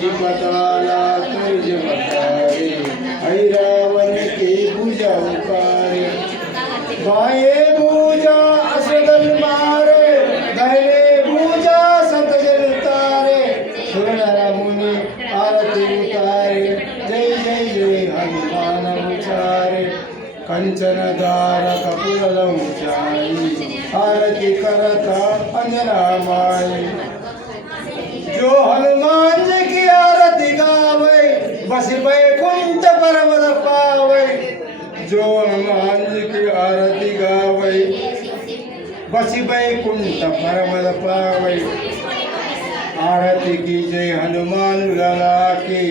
जी पताला तुझ बतारे ऐरावन की पूजा उतारे बाए पूजा असदल मारे गहने पूजा संत जन तारे सुरनर मुनि आरती उतारे जय जय जय हनुमान उचारे कंचन दार कपूर लंचाई आरती करता अंजना माई जो हनुमान जी की आरती गावे बस बैकुंठ परमद पावे जो हनुमान जी की आरती गावे बस बैकुंठ परमद पावे आरती की जय हनुमान लला की